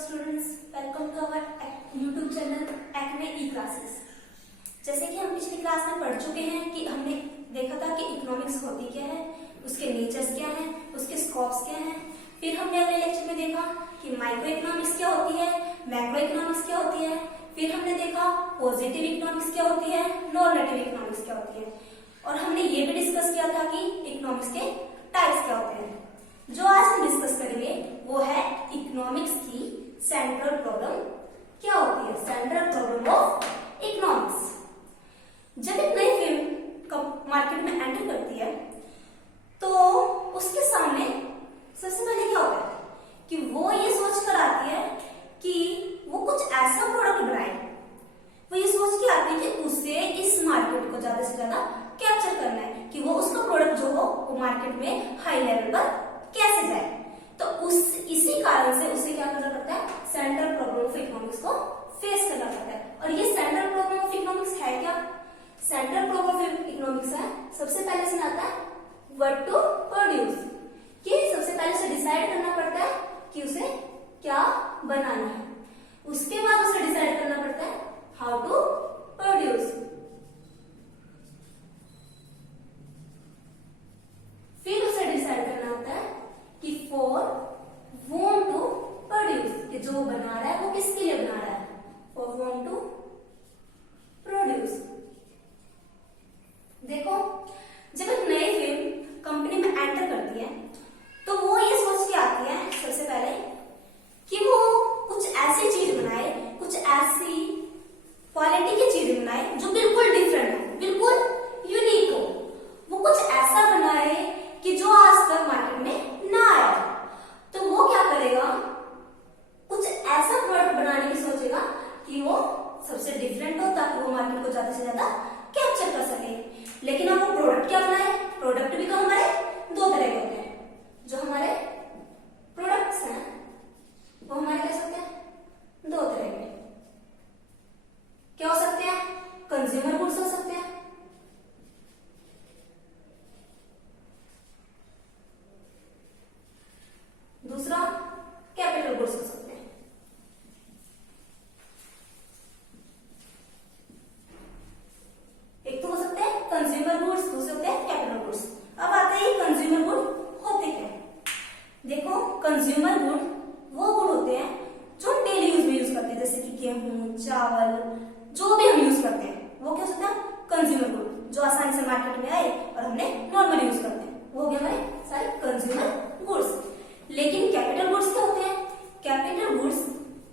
Students, welcome to our YouTube channel Acme e classes. जैसे कि हम पिछली क्लास में पढ़ चुके हैं कि हमने देखा था कि इकोनॉमिक्स होती क्या है, उसके नेचर्स क्या हैं, उसके स्कोप्स क्या हैं। फिर हमने अगले लेक्चर में देखा कि माइक्रो इकोनॉमिक्स क्या होती है, मैक्रो इकोनॉमिक्स क्या होती है। फिर हमने देखा पॉजिटिव इकोनॉमिक्स क्या होती है, नॉन नेगेटिव इकोनॉमिक्स क्या होती है। और हमने ये भी डिस्कस किया था कि इकोनॉमिक्स के टाइप्स क्या होते हैं। जो आज हम डिस्कस करेंगे वो है इकोनॉमिक्स की सेंट्रल प्रॉब्लम क्या होती है, सेंट्रल प्रॉब्लम ऑफ इकोनॉमिक्स। जब एक नई फिल्म मार्केट में एंटर करती है तो उसके सामने सबसे पहले क्या होता है कि वो ये सोच कर आती है कि वो कुछ ऐसा प्रोडक्ट बनाए। वो ये सोच के आती है कि उसे इस मार्केट को ज्यादा से ज्यादा कैप्चर करना है, कि वो उसका प्रोडक्ट जो हो वो मार्केट में हाई लेवल पर कैसे जाए। तो इसी कारण से उसे क्या करना पड़ता है, सेंट्रल प्रॉब्लम ऑफ इकोनॉमिक्स को फेस करना पड़ता है। और ये सेंट्रल प्रॉब्लम ऑफ इकोनॉमिक्स है क्या? सेंट्रल प्रॉब्लम ऑफ इकोनॉमिक्स है, सबसे पहले से आता है व्हाट टू प्रोड्यूस, कि सबसे पहले उसे डिसाइड करना पड़ता है कि उसे क्या बनाना है। उसके बाद उसे डिसाइड करना पड़ता है हाउ टू प्रोड्यूस। फिर उसे डिसाइड करना होता है कि फॉर वॉन्ट टू प्रोड्यूस, कि जो बना रहा है वो किसके लिए बना रहा है, फॉर वॉन्ट टू प्रोड्यूस। देखो, जब एक नई फिल्म कंपनी में एंटर करती है तो वो ये सोच के आती है सबसे पहले कि वो कुछ ऐसी चीज बनाए, कुछ ऐसी क्वालिटी की चीज बनाए जो बिल्कुल डिफरेंट हो, बिल्कुल यूनिक हो। वो कुछ ऐसा बनाए कि जो आज तक मार्केट में ना आया। तो वो क्या करेगा, कुछ ऐसा प्रोडक्ट बनाने की सोचेगा कि वो सबसे डिफरेंट हो, ताकि वो मार्केट को ज्यादा से ज्यादा कैप्चर कर सके। लेकिन अब वो प्रोडक्ट क्या बनाए, प्रोडक्ट भी तो हमारे दो तरह के होते हैं। जो हमारे प्रोडक्ट्स हैं वो हमारे कैसे होते हैं, दो तरह के। क्या हो सकते हैं, कंज्यूमर गुड्स हो सकते हैं, दूसरा कैपिटल गुड्स हो सकते हैं। एक तो हो सकते हैं कंज्यूमर गुड्स, दूसरे होते हैं कैपिटल गुड्स। अब आते हैं कंज्यूमर गुड होते क्या। देखो, कंज्यूमर गुड वो गुड होते हैं जो हम डेली यूज में यूज करते हैं, जैसे कि गेहूं, चावल, जो भी हम यूज करते हैं वो क्या हो सकता है, कंज्यूमर गुड, जो आसानी से मार्केट में आए और हमने नॉर्मली यूज करते हैं, वो हो गया हमारे सारे कंज्यूमर गुड्स। लेकिन कैपिटल गुड्स क्या होते हैं, कैपिटल गुड्स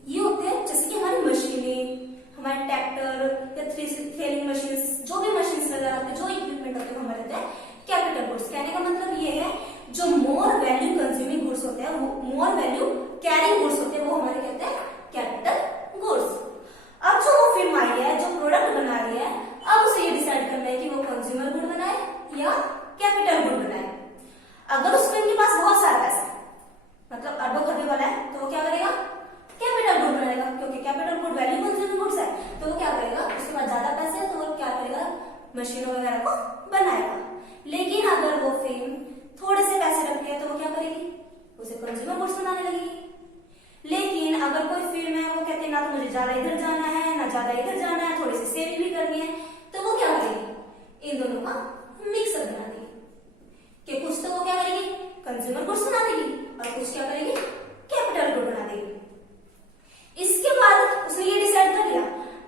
ये होते हैं जैसे कि हमारी मशीनें, हमारे ट्रैक्टर या थ्रेसिंग मशीन, जो भी मशीन वगैरह होते हैं, जो इक्विपमेंट होते हैं हमारे होते हैं कैपिटल गुड्स। कहने का मतलब ये है जो मोर वैल्यू कंज्यूमिंग गुड्स होते हैं, मोर वैल्यू कैरिंग गुड्स होते हैं, वो हमारे कहते हैं कैपिटल गुड्स। अब जो वो फिल्म आई है, जो प्रोडक्ट बना रही है, अब उसे ये डिसाइड करना है कि वो कंज्यूमर गुड बनाए या कैपिटल गुड बनाए। अगर उस फिल्म के पास बहुत सारा पैसा, मतलब अरबों खरबों वाला है, तो वो क्या करेगा, कैपिटल गुड बनाएगा, क्योंकि capital good value consuming goods है। तो वो क्या करेगा, उसके पास ज्यादा पैसे है तो वो क्या करेगा, मशीनों वगैरह को बनाएगा। लेकिन अगर वो फिल्म थोड़े से पैसे रखती है तो वो क्या करेगी, उसे कंज्यूमर गुड्स बनाने लगेगी। लेकिन अगर कोई फिल्म है, वो कहते हैं ना तो मुझे ज्यादा इधर जाना है ना ज्यादा इधर जाना है, थोड़ी सी सेविंग भी करनी है, तो वो क्या करेगी, इन दोनों का मिक्सर बना देगी। कि कुछ तो वो क्या करेगी, कंज्यूमर गुड्स बना देगी और कुछ क्या करेगी, कैपिटल गुड बना देगी। इसके बाद उसने ये डिसाइड कर लिया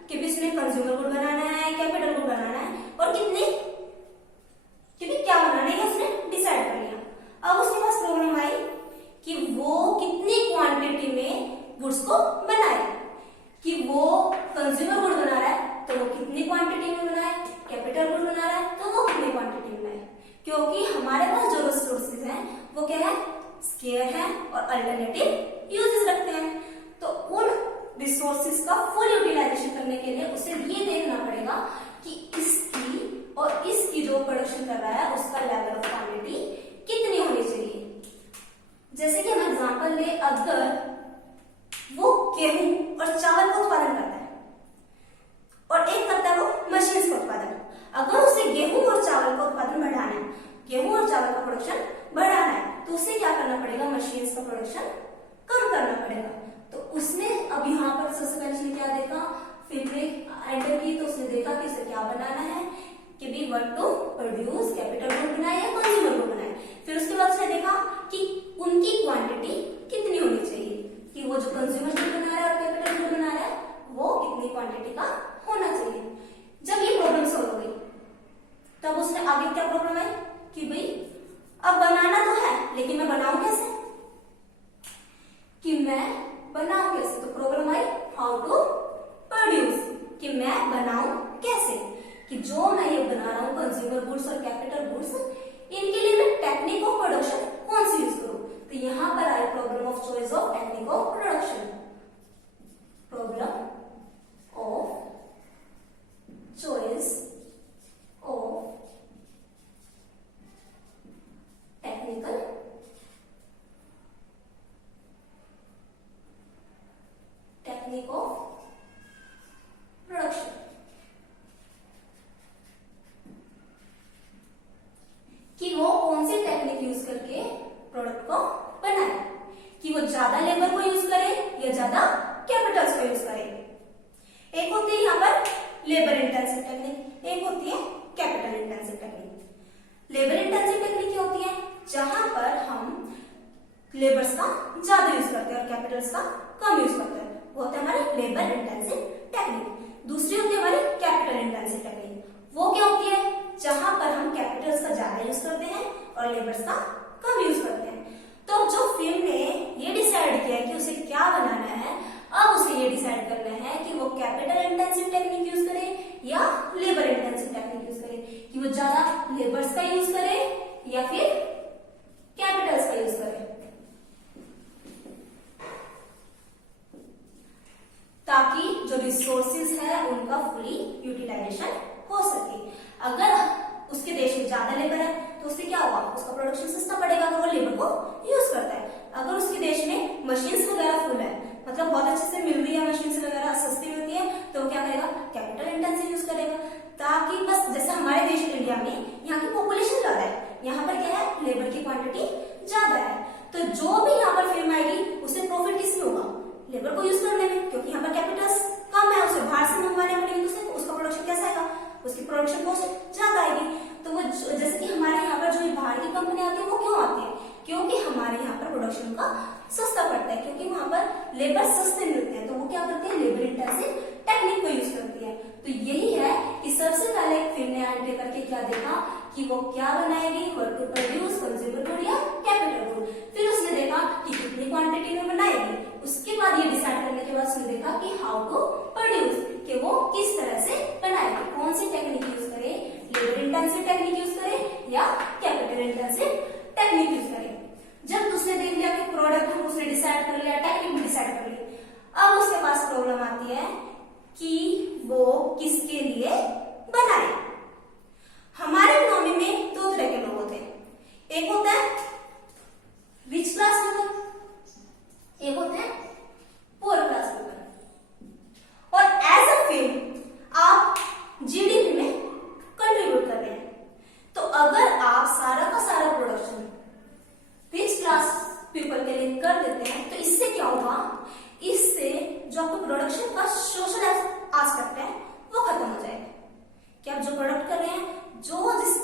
कि भी उसने कंज्यूमर गुड बनाना है, कैपिटल गुड बनाना है, और कितनी, क्योंकि क्या बनाना है उसने डिसाइड कर लिया। अब उसके पास प्रॉब्लम आई कि वो कितनी क्वांटिटी में गुड्स को बनाए, कि वो कंज्यूमर गुड बना रहा है तो वो कितनी क्वांटिटी में बनाए, कैपिटल गुड बना रहा है तो वो कितनी क्वांटिटी में बनाए। क्योंकि हमारे पास जो रिसोर्सेज हैं वो क्या है, स्केयर है और अल्टरनेटिव यूजेस रखते हैं। तो उन रिसोर्सेज का फुल यूटिलाइजेशन करने के लिए उसे ये देखना पड़ेगा कि इसकी और इसकी जो प्रोडक्शन कर रहा है उसका लेवल ऑफ क्वांटिटी कितनी होनी चाहिए। जैसे कि हम एग्जांपल ले, अगर वो गेहूं और चावल का उत्पादन करता है और एक करता है वो मशीन का उत्पादन, अगर उसे गेहूं और चावल का उत्पादन बढ़ाना है, गेहूं और चावल का प्रोडक्शन बढ़ाना है, तो उसे क्या करना पड़ेगा, मशीन का प्रोडक्शन कम करना पड़ेगा। तो उसमें work to produce capital good बनाए या कंज्यूमर गुड बनाए। फिर उसके बाद उसने देखा कि उनकी क्वांटिटी कितनी होनी चाहिए, कि वो जो कंज्यूमर गुड बना रहा है और कैपिटल गुड बना रहा है वो कितनी क्वांटिटी का होना चाहिए। जब ये प्रॉब्लम सॉल्व हो गई तब उसने आगे क्या प्रॉब्लम आई कि भाई अब बनाना तो है लेकिन मैं बनाऊं कैसे, कि मैं बनाऊं कैसे। तो प्रॉब्लम आई हाउ टू प्रोड्यूस, कि मैं बनाऊं कैसे, कि जो मैं ये बना रहा हूं कंज्यूमर गुड्स और कैपिटल गुड्स, इनके लिए मैं टेक्निक ऑफ प्रोडक्शन कौन सी यूज करूं। तो यहां पर आई problem of choice of technique of production, problem of choice of technique of production. कि वो कौन सी टेक्निक यूज करके प्रोडक्ट को बनाए, कि वो ज्यादा लेबर को यूज करे या ज्यादा कैपिटल्स को यूज करे। एक होती है यहाँ पर लेबर इंटेंसिव टेक्निक, एक होती है capital intensive technique. Labour intensive technique क्या होती है, जहां पर हम लेबर्स का ज्यादा यूज करते हैं और कैपिटल्स का कम यूज करते हैं, वो होता है हमारी लेबर इंटेंसिव टेक्निक। दूसरी होती है हमारी कैपिटल इंटेंसिव टेक्निक, वो क्या होती है जहां पर हम कैपिटल्स का ज्यादा यूज करते हैं और लेबर्स का कम यूज करते हैं। तो जो फिल्म ने ये डिसाइड किया कि उसे क्या बनाना है, अब उसे ये डिसाइड करना है कि वो कैपिटल इंटेंसिव टेक्निक यूज करे या लेबर इंटेंसिव टेक्निक यूज करे, कि वो ज्यादा लेबर्स का यूज करे या फिर कैपिटल्स का यूज करे, ताकि जो रिसोर्सेज है उनका फुली यूटिलाइजेशन हो सके। अगर उसके देश में ज्यादा लेबर है तो उससे क्या होगा, उसका प्रोडक्शन सस्ता पड़ेगा अगर वो लेबर को यूज करता है। अगर उसके देश में मशीन्स वगैरह फुल है, मतलब बहुत अच्छे से मिल रही है, मशीन्स वगैरह सस्ती मिलती है, तो वो क्या करेगा, कैपिटल इंटेंसिव यूज करेगा। ताकि बस जैसे हमारे देश इंडिया में यहाँ की पॉपुलेशन ज्यादा है, यहाँ पर क्या है लेबर की क्वांटिटी ज्यादा है, तो जो भी यहाँ पर फिल्म आएगी उससे प्रॉफिट किसमें होगा, लेबर को यूज करने में, क्योंकि यहाँ पर कैपिटल्स कम है, उसे बाहर से मंगवाने पड़ेगी, तो उसका प्रोडक्शन कैसा आएगा, उसकी प्रोडक्शन कॉस्ट ज्यादा आएगी। तो वो जैसे कि हमारे यहाँ पर जो बाहर की कंपनी आती है वो क्यों आती है, क्योंकि हमारे यहाँ पर प्रोडक्शन का सस्ता पड़ता है, क्योंकि वहां पर लेबर सस्ते मिलते हैं, तो वो क्या करते हैं लेबर इंटेंसिव टेक्निक को यूज करती है। तो यही है कि सबसे पहले फिल्म ने आगे करके क्या देखा कि वो क्या बनाएगी, work to produce consumer good या कैपिटल गुड। फिर उसने देखा कि कितनी क्वांटिटी में बनाएगी, उसके बाद ये डिसाइड करने के बाद उसने देखा कि हाउ टू प्रोड्यूस, कि वो किस तरह से बनाएगी, कौन सी टेक्निक यूज करे, लेबर इंटेंसिव टेक्निक यूज करे या कैपिटल इंटेंसिव टेक्निक यूज करे। जब उसने देख लिया कि प्रोडक्ट उसने डिसाइड कर लिया, टेक्निक भी डिसाइड कर ली, अब उसके पास प्रॉब्लम आती है कि वो किसके लिए बनाए। हमारे इकोनॉमी में दो तरह के लोग होते हैं, एक होता है रिच क्लास पीपल, एक होते हैं पुअर क्लास पीपल। और एज अ फिल्म आप जीडीपी में कंट्रीब्यूट कर रहे हैं, तो अगर आप सारा का सारा प्रोडक्शन रिच क्लास पीपल के लिए कर देते हैं, तो इससे क्या होगा, इससे जो आपको प्रोडक्शन का सोशल एस्पेक्ट है वो खत्म हो जाएगा। कि आप जो प्रोडक्ट कर रहे हैं, जो जिस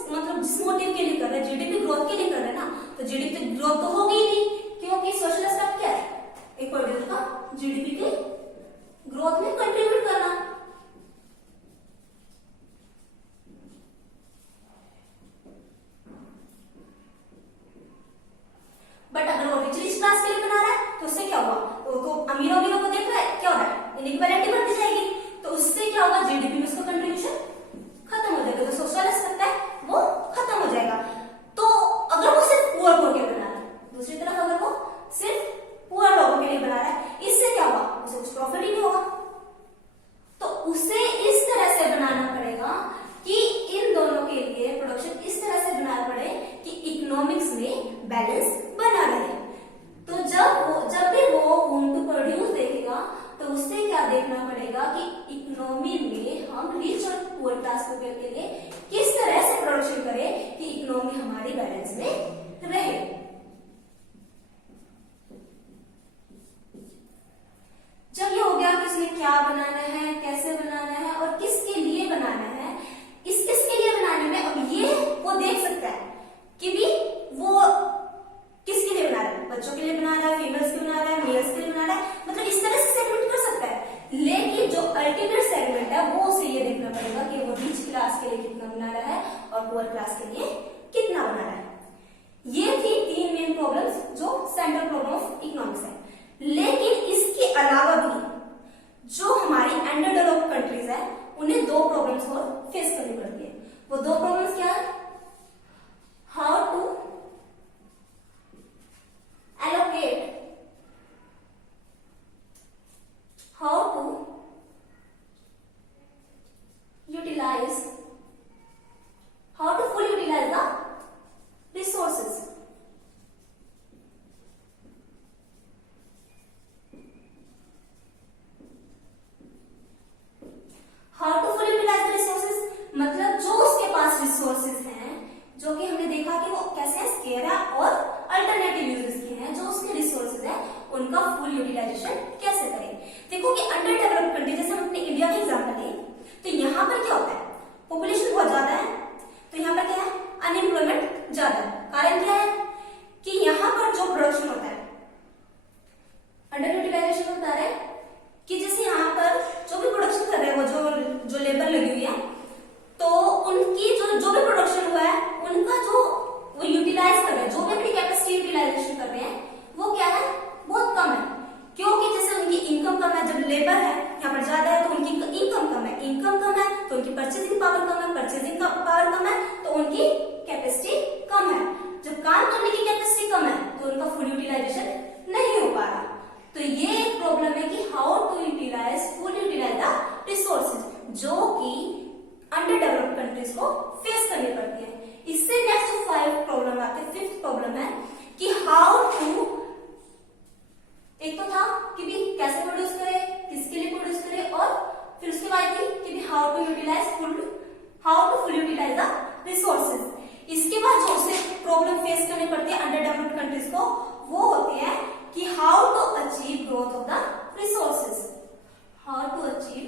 मोटिव के लिए कर रहे हैं, जीडीपी ग्रोथ के लिए कर रहे हैं ना, तो जीडीपी ग्रोथ तो होगी ही नहीं, क्योंकि सोशल एस्पेक्ट क्या है, एक प्रोड्यूसर का जीडीपी के ग्रोथ में कंट्रीब्यूट करना। बट अगर वो रिच क्लास के लिए बना रहा है तो उससे क्या होगा, वो अमीरों को देख रहा है, क्या हो रहा है, इनइक्वालिटी बढ़ती जाएगी, तो उससे क्या होगा, जीडीपी में उसका कंट्रीब्यूशन खत्म हो जाएगा, जो सोशल एस्पेक्ट है वो खत्म हो जाएगा। तो अगर वो सिर्फ पुअर को के लिए बना रहा है, दूसरी तरफ अगर वो सिर्फ पुअर लोगों के लिए बना रहा है, इससे क्या होगा, उसे कुछ प्रॉफिट ही नहीं होगा। तो उसे इस तरह से बनाना पड़ेगा कि इन दोनों के लिए प्रोडक्शन इस तरह से बनाना पड़े कि इकोनॉमिक्स में बैलेंस बना रहे। तो जब भी वो होम टू प्रोड्यूस देखेगा, तो उससे क्या देखना पड़ेगा कि इकोनॉमी में हम रिच और पुअर क्लास पीपल के लिए किस तरह से प्रोडक्शन करें कि इकोनॉमी हमारी बैलेंस में रहे। जब ये हो गया कि उसने क्या बनाना है, कैसे बनाना है और किसके लिए बनाना है, किसके लिए बनाने में है, स्केयर है और अल्टरनेटिव यूजेस के हैं, जो उसके रिसोर्सेज है उनका फुल यूटिलाइजेशन कैसे करें। देखो कि अंडर डेवलप्ड कंट्री, जैसे हम अपने इंडिया का एग्जांपल लें, तो यहाँ पर क्या होता है, पॉपुलेशन बहुत ज्यादा है, तो यहाँ पर क्या है, अनएम्प्लॉयमेंट ज्यादा है। कारण क्या है कि यहाँ पर जो प्रोडक्शन होता है, अंडर यूटिलाइजेशन होता है कि जैसे यहाँ पर जो भी प्रोडक्शन कर रहे हैं, वो जो लेबर लगी हुई है, तो उनकी जो भी प्रोडक्शन हुआ है, उनका जो वो यूटिलाइज कर रहे हैं, जो भी अपनी कैपेसिटी यूटिलाइजेशन कर रहे हैं, वो क्या है, बहुत कम है। क्योंकि जैसे उनकी इनकम कम है, जब लेबर है यहाँ पर ज्यादा है तो उनकी इनकम कम है, इनकम कम है तो उनकी परचेजिंग पावर कम है, परचेजिंग पावर कम है तो उनकी कैपेसिटी कम है। जब काम करने की कैपेसिटी कम है तो उनका फुल यूटिलाइजेशन नहीं हो पा रहा। तो ये एक प्रॉब्लम है कि how to utilise, full utilise the resources, जो कि अंडर डेवलप्ड कंट्रीज को फेस करनी पड़ती है। इससे नेक्स्ट 5 प्रॉब्लम आते हैं। 5th प्रॉब्लम है कि हाउ टू, एक तो था कि भी कैसे प्रोड्यूस करे, किसके लिए प्रोड्यूस करे, और फिर उसके बाद थी कि भी how to full utilise the resources. इसके बाद जो उसे प्रॉब्लम फेस करनी पड़ती है अंडर डेवलप्ड कंट्रीज को, वो होती है कि how to achieve growth of the resources, how to achieve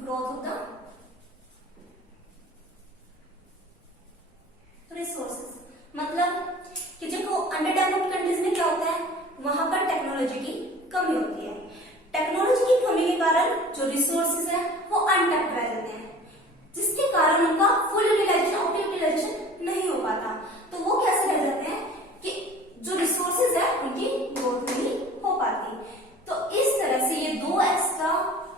growth of the resources. मतलब कि देखो अंडर डेवलप्ड कंट्रीज में क्या होता है, वहां पर टेक्नोलॉजी की कमी होती है। टेक्नोलॉजी की कमी के कारण जो रिसोर्सेज है वो अनटैप्ड रह जाते हैं, जिसके कारण उनका फुल यूटिलाइजेशन, ऑप्टिमल यूटिलाइजेशन नहीं हो पाता। तो वो कैसे रह जाते हैं कि जो रिसोर्सेज है उनकी ग्रोथ नहीं हो पाती। तो इस तरह से ये 2 एक्स्ट्रा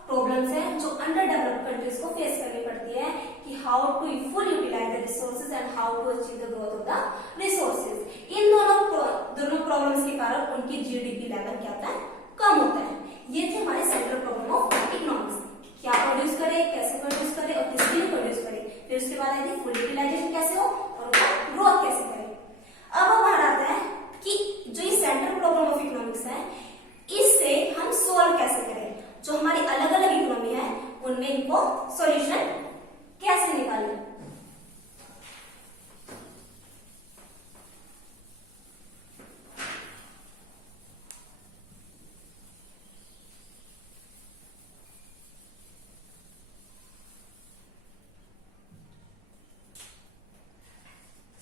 प्रॉब्लम्स हैं जो अंडर डेवलप्ड कंट्रीज को फेस करनी पड़ती है कि how to full utilise the resources and how to achieve the growth of the resources. इन दोनों प्रॉब्लम्स के कारण उनकी जीडीपी लेवल क्या होता है, कम होता है। ये थे हमारे सेंट्रल प्रॉब्लम ऑफ इकोनॉमिक्स, क्या प्रोड्यूस करे, कैसे प्रोड्यूस करे और किसके लिए प्रोड्यूस करे। फिर उसके बाद आती है फुल यूटिलाइजेशन कैसे हो और ग्रोथ कैसे करे। अब हमारा आता है कि जो ये सेंट्रल प्रॉब्लम ऑफ इकोनॉमिक्स है, इससे हम सोल्व कैसे करें। जो हमारी अलग अलग इकोनॉमी है उनमें इनको सॉल्यूशन कैसे निकालें।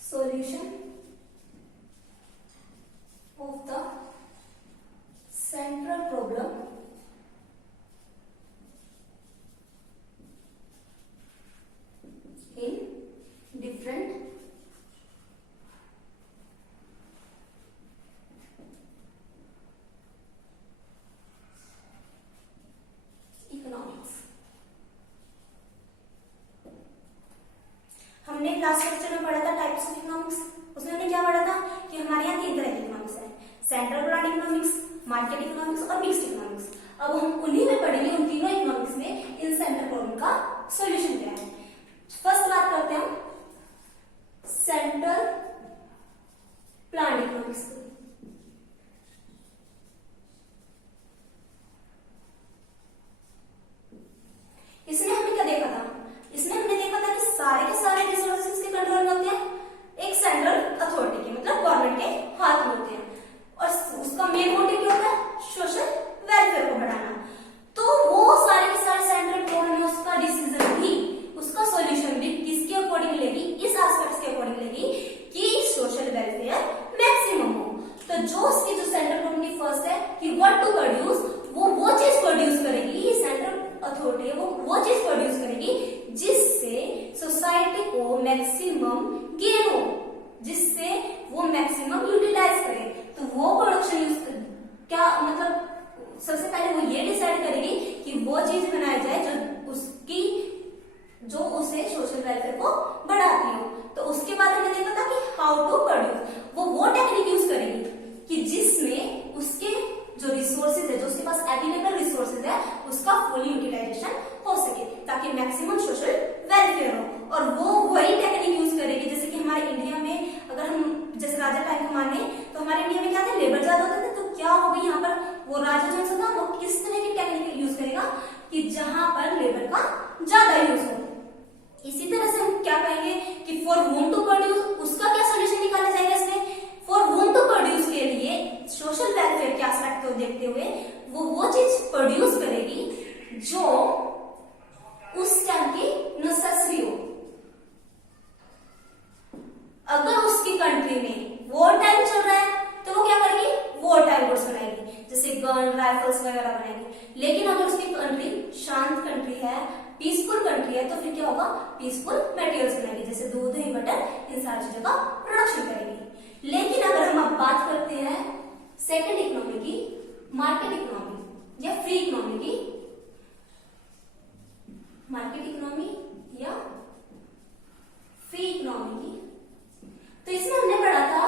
Solution of the central problem in different economics। हमने लास्ट लेक्चर में पढ़ा था टाइप्स ऑफ इकोनॉमिक्स। उसमें हमने क्या पढ़ा था कि हमारे यहाँ 3 तरह की इकोनॉमिक्स है, central plan economics, market economics और मिक्स्ड इकोनॉमिक्स। अब हम उन्हीं में पढ़ेंगे, उन तीनों इकोनॉमिक्स में इन सेंट्रल प्रॉब्लम का सॉल्यूशन क्या है। फर्स्ट बात करते हैं हम सेंट्रल प्लान इकोनॉमिक्स की। इसमें हमने क्या देखा था, इसमें हमने देखा था कि सारे के सारे रिसोर्सेज के कंट्रोल में होते हैं एक सेंट्रल अथॉरिटी के, मतलब गवर्नमेंट के हाथ में होते हैं, और उसका मेन मोटिव क्या होता है, सोशल वेलफेयर को बढ़ाना। तो वो सारे के सारे सेंट्रल प्रॉब्लम में उसका डिसीजन भी, उसका सॉल्यूशन भी किसके अकॉर्डिंग लेगी, इस एस्पेक्ट्स के अकॉर्डिंग लेगी कि सोशल वेलफेयर मैक्सिमम हो। तो जो उसकी जो सेंट्रल प्रॉब्लम की फर्स्ट है कि व्हाट टू प्रोड्यूस, वो चीज प्रोड्यूस करेगी, सेंट्रल अथॉरिटी है वो चीज प्रोड्यूस करेगी जिससे सोसाइटी को मैक्सिमम गेन हो, जिससे वो मैक्सिमम यूटिलाइज करे। तो वो प्रोडक्शन यूज क्या, मतलब सबसे पहले वो ये डिसाइड करेगी कि वो चीज बनाई जाए जो उसे सोशल वेलफेयर को बढ़ाती हो। तो उसके बाद हमने देखा था कि हाउ टू प्रोड्यूस, वो टेक्निक यूज करेगी कि जिसमें उसके जो रिसोर्सेज है, जो उसके पास अवेलेबल रिसोर्सेज है, उसका फुल यूटिलाइजेशन हो सके ताकि मैक्सिमम सोशल वेलफेयर हो। और वो वही टेक्निक यूज करेगी, जैसे कि हमारे इंडिया में अगर हम जैसे राजा टाइम को माने तो हमारे इंडिया में क्या था, लेबर ज्यादा होते थे। तो क्या होगा यहाँ पर वो राजा जो था वो किस तरह की टेक्निक यूज करेगा कि जहां पर लेबर का ज्यादा क्या होगा, पीसफुल मटेरियल्स बनाएंगे, जैसे दूध, दही, बटर, इन सारी चीजों का प्रोडक्शन करेंगे। लेकिन अगर हम अब बात करते हैं सेकंड इकोनॉमी की, मार्केट इकोनॉमी या फ्री इकोनॉमी की, मार्केट इकोनॉमी या फ्री इकोनॉमी की, तो इसमें हमने पढ़ा था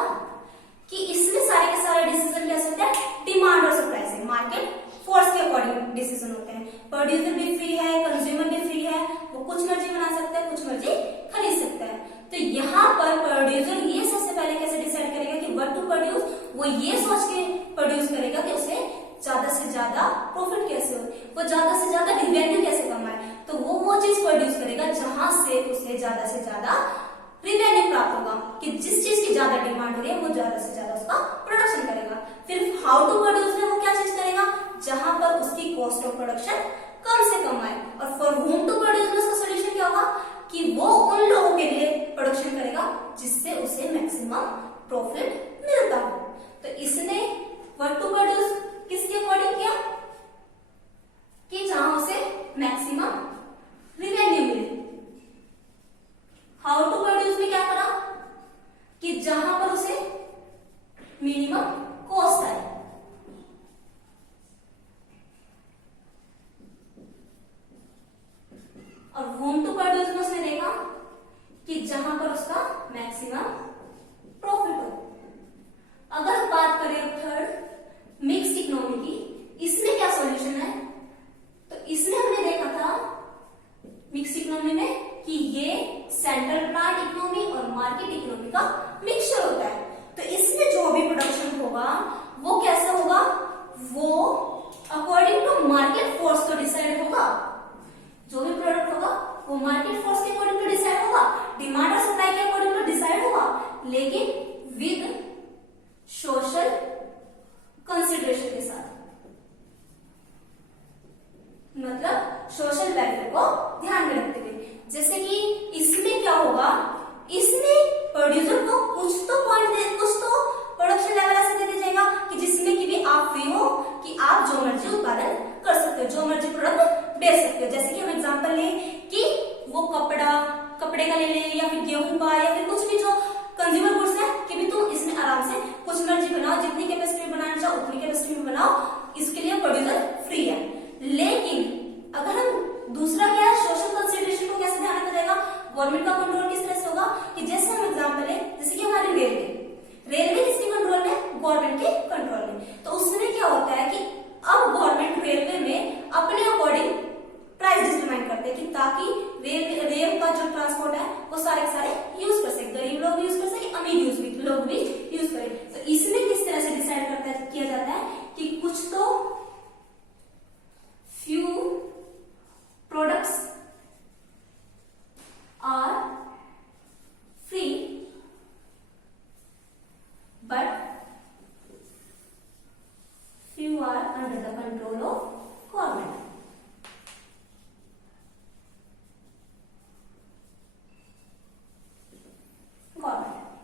कि इसमें सारे के सारे डिसीजन कैसे होते हैं, डिमांड और सप्लाई से, मार्केट फोर्स के अकॉर्डिंग डिसीजन होते हैं। प्रोड्यूसर भी फ्री है, कंज्यूमर भी फ्री है, वो कुछ मर्जी बना सकता है, कुछ मर्जी खरीद सकता है। तो यहाँ पर प्रोड्यूसर ये सबसे पहले कैसे डिसाइड करेगा कि व्हाट टू प्रोड्यूस, वो ये सोच के प्रोड्यूस करेगा कि उसे ज्यादा से ज्यादा प्रॉफिट कैसे हो, वो ज्यादा से ज्यादा रिवेन्यू कैसे कमाए। तो वो चीज प्रोड्यूस करेगा जहां से उसे ज्यादा से ज्यादा रिवेन्यू प्राप्त होगा, कि जिस चीज की ज्यादा डिमांड हो रही है वो ज्यादा से ज्यादा उसका प्रोडक्शन करेगा। फिर हाउ टू प्रोड्यूस में वो क्या चीज करेगा, जहां पर उसकी कॉस्ट ऑफ प्रोडक्शन कम से कम आए। और फॉर होम टू प्रोड्यूस में उसका सोल्यूशन क्या होगा कि वो उन लोगों के लिए प्रोडक्शन करेगा जिससे उसे मैक्सिमम प्रॉफिट मिलता हो। तो इसने व्हाट टू प्रोड्यूस किसके अकॉर्डिंग किया कि जहां उसे मैक्सिमम रिवेन्यू मिले। हाउ टू प्रोड्यूस में क्या करा कि जहां पर उसे मिनिमम कॉस्ट आए। और होम टू प्रोड्यूस में उसने देखा कि जहां पर उसका मैक्सिमम प्रॉफिट हो। अगर बात करें थर्ड मिक्स इकोनॉमी की, इसमें क्या सॉल्यूशन है, तो इसमें हमने देखा था मिक्स इकोनॉमी में कि ये सेंट्रल प्लांट इकोनॉमी और मार्केट इकोनॉमी का मिक्सचर होता है। तो इसमें जो भी प्रोडक्शन होगा वो कैसा होगा, वो अकॉर्डिंग टू मार्केट फोर्स तो डिसाइड होगा। जो भी प्रोडक्ट होगा वो मार्केट फोर्स के अकॉर्डिंग टू डिसाइड होगा, डिमांड और सप्लाई के अकॉर्डिंग टू डिसाइड होगा, लेकिन विद सोशल कंसिडरेशन के साथ, मतलब सोशल वेलफेयर को ध्यान में रखते हुए। जैसे कि इसमें क्या होगा, इसमें प्रोड्यूसर को कुछ तो पॉइंट दे, कुछ तो प्रोडक्शन लेवल ऐसे दे दिया जाएगा कि जिसमें कि भी आप फ्री हो कि आप जो मर्जी उत्पादन कर सकते हो, जो मर्जी प्रोडक्ट बेच सकते हो। जैसे कि हम एग्जांपल लें कि वो कपड़े का ले ले, या फिर गेहूं का, या फिर कुछ भी जो कंज्यूमर गुड्स है कि भी तुम इसमें आराम से कुछ मर्जी बनाओ, जितनी कैपेसिटी में बनाना चाहो उतनी कैपेसिटी में बनाओ, इसके लिए प्रोड्यूसर फ्री है। लेकिन अगर हम दूसरा क्या है, सोशल कंसिडरेशन को कैसे ध्यान रखा जाएगा, गवर्नमेंट का कंट्रोल किस तरह से होगा कि जैसे हम एग्जांपल लें, जैसे कि हमारी रेलवे किसके कंट्रोल में, गवर्नमेंट के कंट्रोल में। तो उसमें क्या होता है कि अब गवर्नमेंट रेलवे में अपने अकॉर्डिंग प्राइस डिटरमाइन करते हैं कि ताकि रेल का जो ट्रांसपोर्ट है वो सारे के सारे यूज कर सके, गरीब लोग भी यूज कर सके, अमीर लोग भी यूज करें। तो इसमें किस तरह से डिसाइड किया जाता है कि कुछ तो few products are free but few are under the control of government.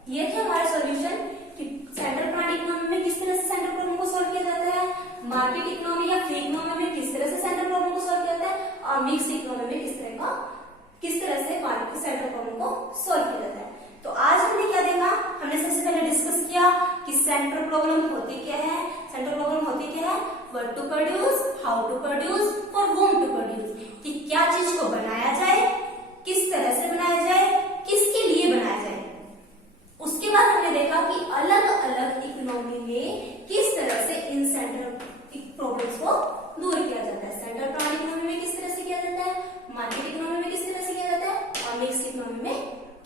ये थे हमारे सॉल्यूशन कि सेंट्रल प्लांट इकोनॉमी में किस तरह से सेंट्रल प्रॉब्लम को सॉल्व किया जाता है, मार्केट इकोनॉमी या फ्री इकोनॉमी में किस तरह से सेंट्रल प्रॉब्लम को सॉल्व किया जाता है, और मिक्स इकोनॉमी में किस तरह से मार्केट सेंट्रल प्रॉब्लम को सॉल्व किया जाता है। तो आज हमने क्या देखा, हमने सबसे पहले डिस्कस किया कि सेंट्रल प्रॉब्लम होती क्या है, सेंट्रल प्रॉब्लम होती क्या है, what to produce, how to produce और होम टू प्रोड्यूस, कि क्या चीज को बनाया जाए, किस तरह से बनाया जाए, किसके लिए बनाया जाए। उसके बाद हमने देखा कि अलग अलग इकोनॉमी में किस तरह से इन सेंट्रल प्रॉब्लम्स को दूर किया जाता है। सेंट्रल प्लांट इकोनॉमी में किस तरह से किया जाता है, मार्केट इकोनॉमी में किस तरह से किया जाता है, और मिक्स इकोनॉमी में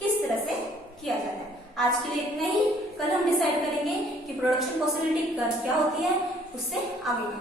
किस तरह से किया जाता है। आज के लिए इतना ही, कल हम डिसाइड करेंगे कि प्रोडक्शन पॉसिबिलिटी कर्व क्या होती है, उससे आगे का